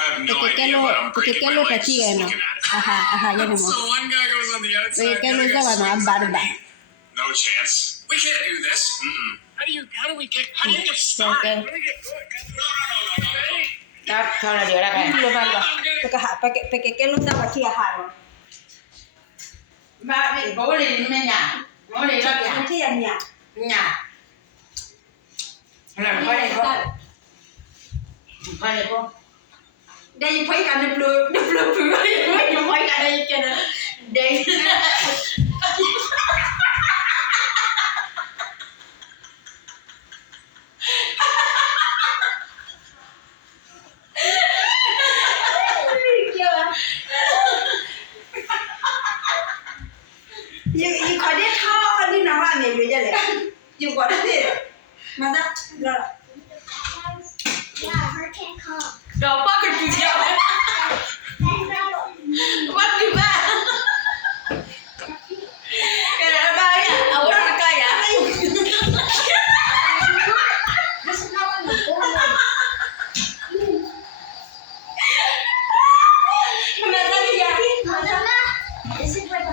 have no Porque idea, but I'm porque breaking qué my lo legs just castiga, ¿no? looking at it. Ajá, ya no. So one guy goes on the outside, Porque the lo other guy usaba, ¿no? swings Barba. underneath. No chance. We can't do this. Mm-mm. How do we get started? Okay. How do we get going? Đó, thôi là điều ra rồi. Lo barba. Porque qué lo usaba aquí, ajá, ¿no? Ba bị bố liền bên nhà. Bố liền ra nhà. Aquí en nhà. Nhà. Làm coi đây cô. Coi đây cô. Đây phải cả nó blue mấy phải cả đây cho nó đây. You có đi thao đi nào mà mình bây giờ này. You có đi thế. Mà ra rồi. Yeah, her can't come. Đồ bắt được gì đâu. Bắt đi ba. Cái này ba ấy à? Ở đâu là cây à? This is not on the board. Mà ra đi à? Mama, this is what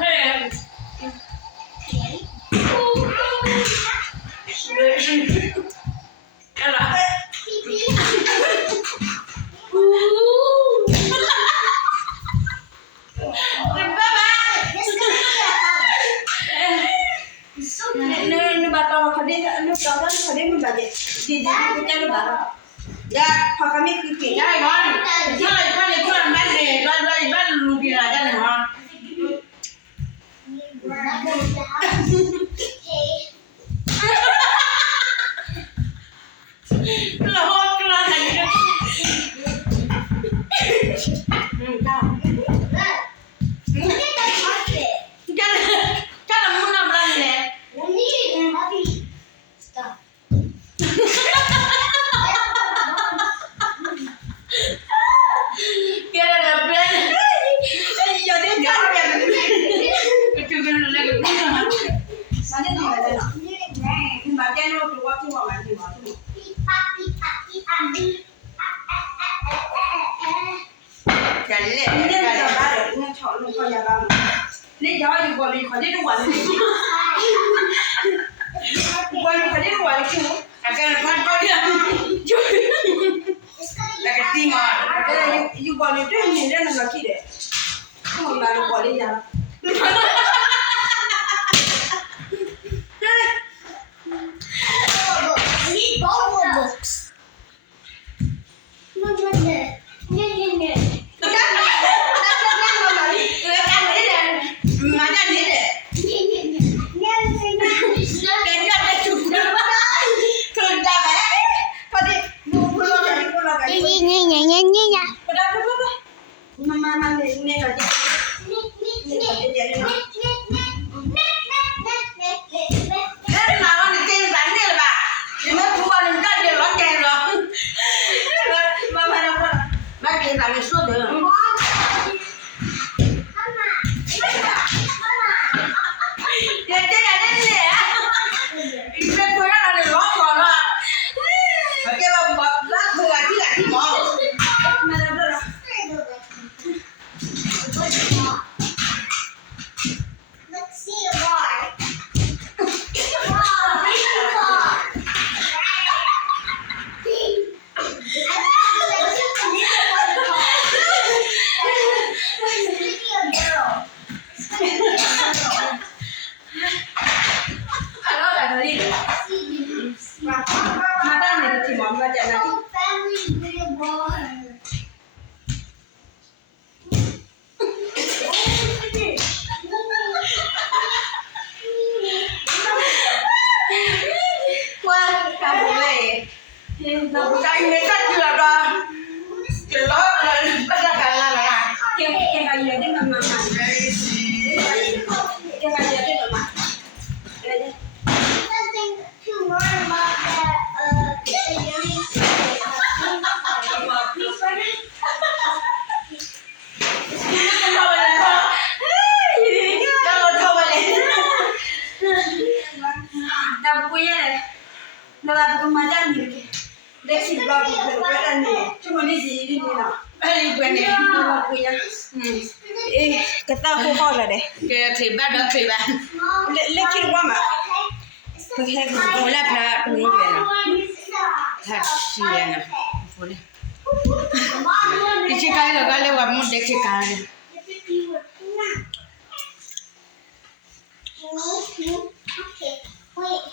Cái là Nó bà tao khá đi, nó tao đó khá đi mình bà vậy. Thì cái nó bà đó. Dạ, hoặc là mình cứ kể. cái này ngon. Cái này cứ làm bánh này, bánh lùi kia là cái này ngon. Là hôn cái là thành cái. Cái là muốn làm bánh này. Cái này là bánh. Giờ đến cái nó vậy. Cái này là cái bánh. Mà đến thì là nó. Mà cái nó tụi qua tụi mà tụi mà tụi. Cái này Nên là giờ ba được nên chọn luôn coi nhà ba. Nên giờ you gọi đi khỏi đi đâu quản đi. Gọi đi khỏi đi đâu quản chú. cái này bánh coi đi. Là cái tim à. Cái này you gọi đi trên nhìn lên là kia đấy. Không mà nó gọi đi nhà. I need Bible books. Mà ra đi để. Cái này chụp nó. Thường ra bé. Phải đi. Mua lo cái mua lo cái. Mà nên là Thế mà con này kêu bánh này là bà. Thì mới thu con mình ra đều nó kèm rồi. mà đâu có. Bác kêu bánh này suốt được. Vậy chứ là đến gì á? Cái quê đó là để lót còn đó. Mà kêu bà bật lát thôi là chứ là cái mỏ. Mà đâu có. Let's see a bar. quên đi. Ê, cái tao không coi là đấy. Kìa thì ba đó thì ba. Lấy kia qua mà. Tôi hay Ủa là phá đúng không vậy nào? Thật xì nè. Phô đi. Cái chiếc cái là cái gặp một đếch chiếc cái này. Okay, wait.